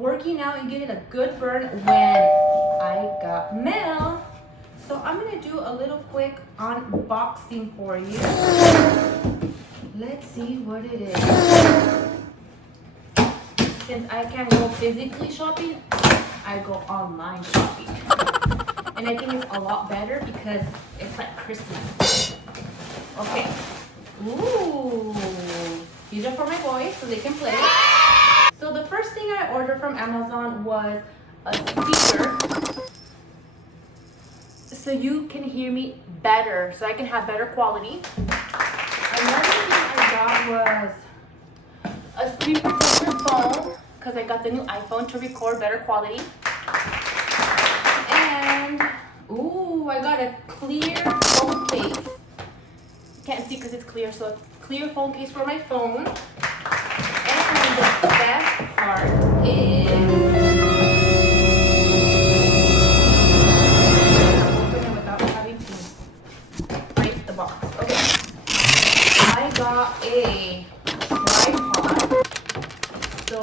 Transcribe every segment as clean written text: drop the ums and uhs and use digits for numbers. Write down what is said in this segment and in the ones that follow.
working out and getting a good burn when I got mail. So I'm gonna do a little quick unboxing for you. Let's see what it is. Since I can't go physically shopping, I go online shopping. And I think it's a lot better because it's like Christmas. Okay. Ooh. These are for my boys so they can play. So the first thing I ordered from Amazon was a speaker. So you can hear me better, so I can have better quality. Another thing I got was a screen protector phone, because I got the new iPhone to record better quality. And, ooh, I got a clear phone case. Can't see because it's clear, so it's a clear phone case for my phone. And the best part is... got a tripod, so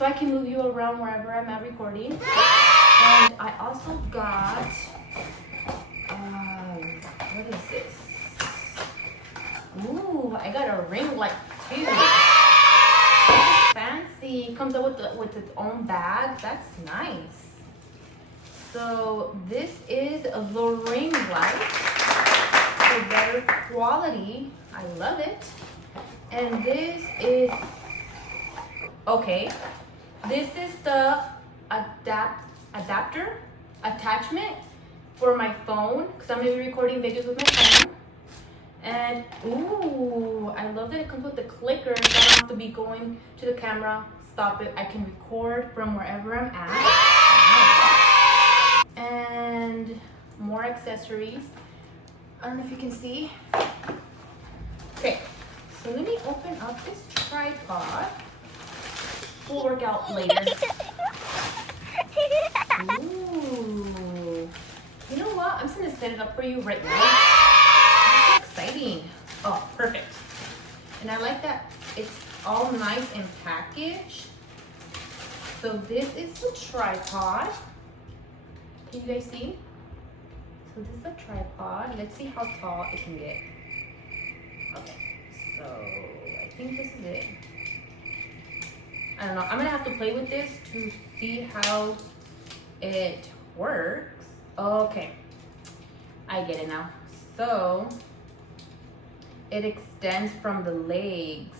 I can move you around wherever I'm at recording. And I also got what is this? Ooh, I got a ring light too. Fancy. It comes out with its own bag. That's nice. So this is the ring light for better quality. I love it. And this is okay. This is the adapter attachment for my phone, because I'm gonna be recording videos with my phone. And ooh, I love that it comes with the clicker, so I don't have to be going to the camera, stop it. I can record from wherever I'm at. And more accessories. I don't know if you can see. Okay, so let me open up this tripod. We'll work out later. Ooh. You know what? I'm just gonna set it up for you right now. That's so exciting. Oh, perfect. And I like that it's all nice and packaged. So this is the tripod. Can you guys see? So this is a tripod. Let's see how tall it can get. Okay, so I think this is it. I don't know. I'm gonna have to play with this to see how it works. Okay, I get it now. So it extends from the legs.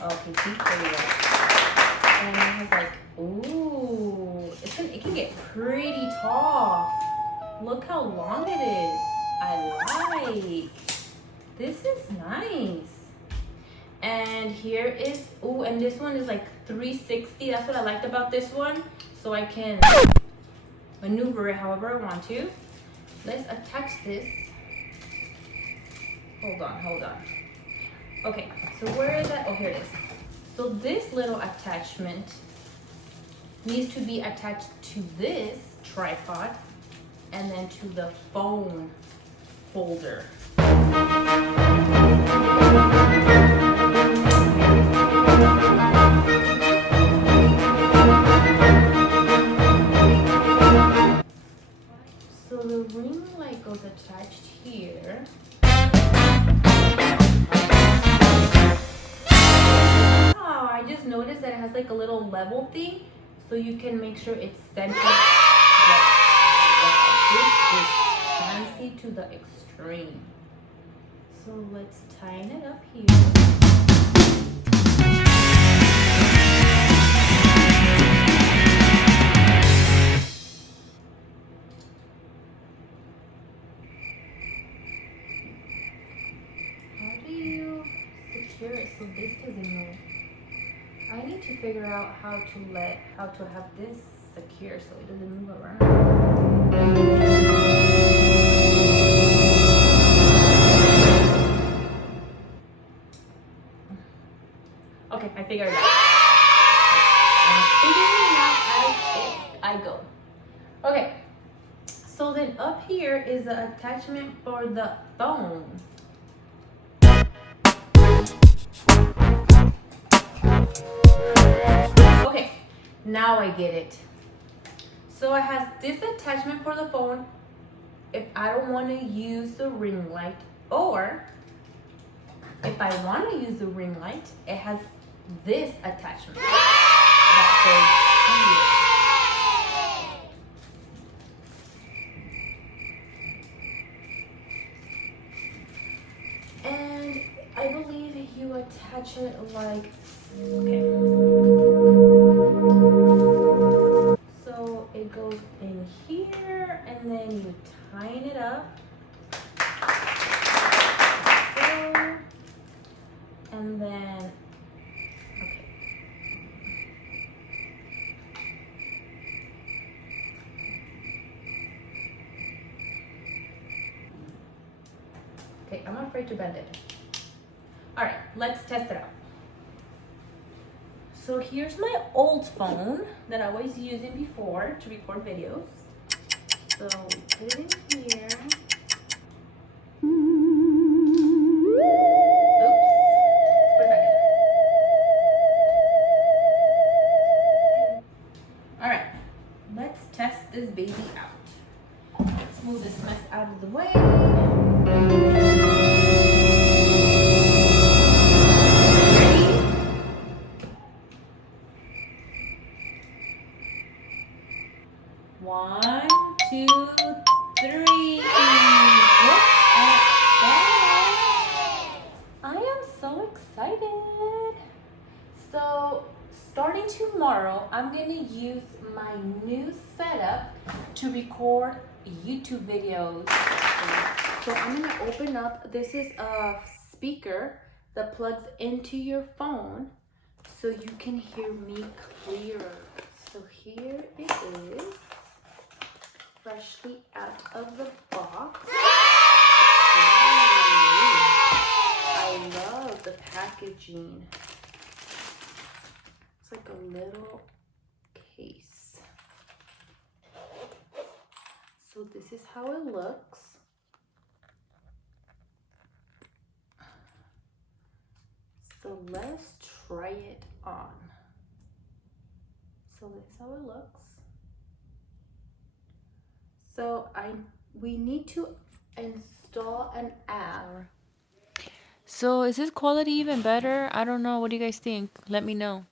Okay, see, there we go. And it has like, ooh, it can get pretty tall. Look how long it is. I like. This is nice. And here is, ooh, and this one is like 360. That's what I liked about this one. So I can maneuver it however I want to. Let's attach this. Hold on. Okay, so where is that? Oh, here it is. So this little attachment needs to be attached to this tripod and then to the phone holder. So the ring light goes attached here. Wow, I just noticed that it has like a little level thing, so you can make sure it's centered. Wow, this is fancy to the extreme. So let's tighten it up here. How do you secure it so this doesn't move? I need to figure out how to have this secure so it doesn't move around. Okay, I figured it out. I'm figuring it out as I go. Okay, so then up here is the attachment for the phone. Now I get it. So it has this attachment for the phone if I don't want to use the ring light, or if I want to use the ring light, it has this attachment that goes here. And I believe you attach it like, okay. So it goes in here and then you tighten it up. So, and then, okay. Okay, I'm afraid to bend it. All right, let's test it out. So here's my old phone that I was using before to record videos. So we put it in here. All right, let's test this baby out. Let's move this mess out of the way. One, two, three. Look at that. I am so excited. So starting tomorrow, I'm gonna use my new setup to record YouTube videos. So I'm gonna open up, this is a speaker that plugs into your phone so you can hear me clearer. So here it is, freshly out of the box. I love the packaging. It's like a little case. So this is how it looks. So let's try it on. So this is how it looks. So we need to install an app. So is this quality even better? I don't know. What do you guys think? Let me know.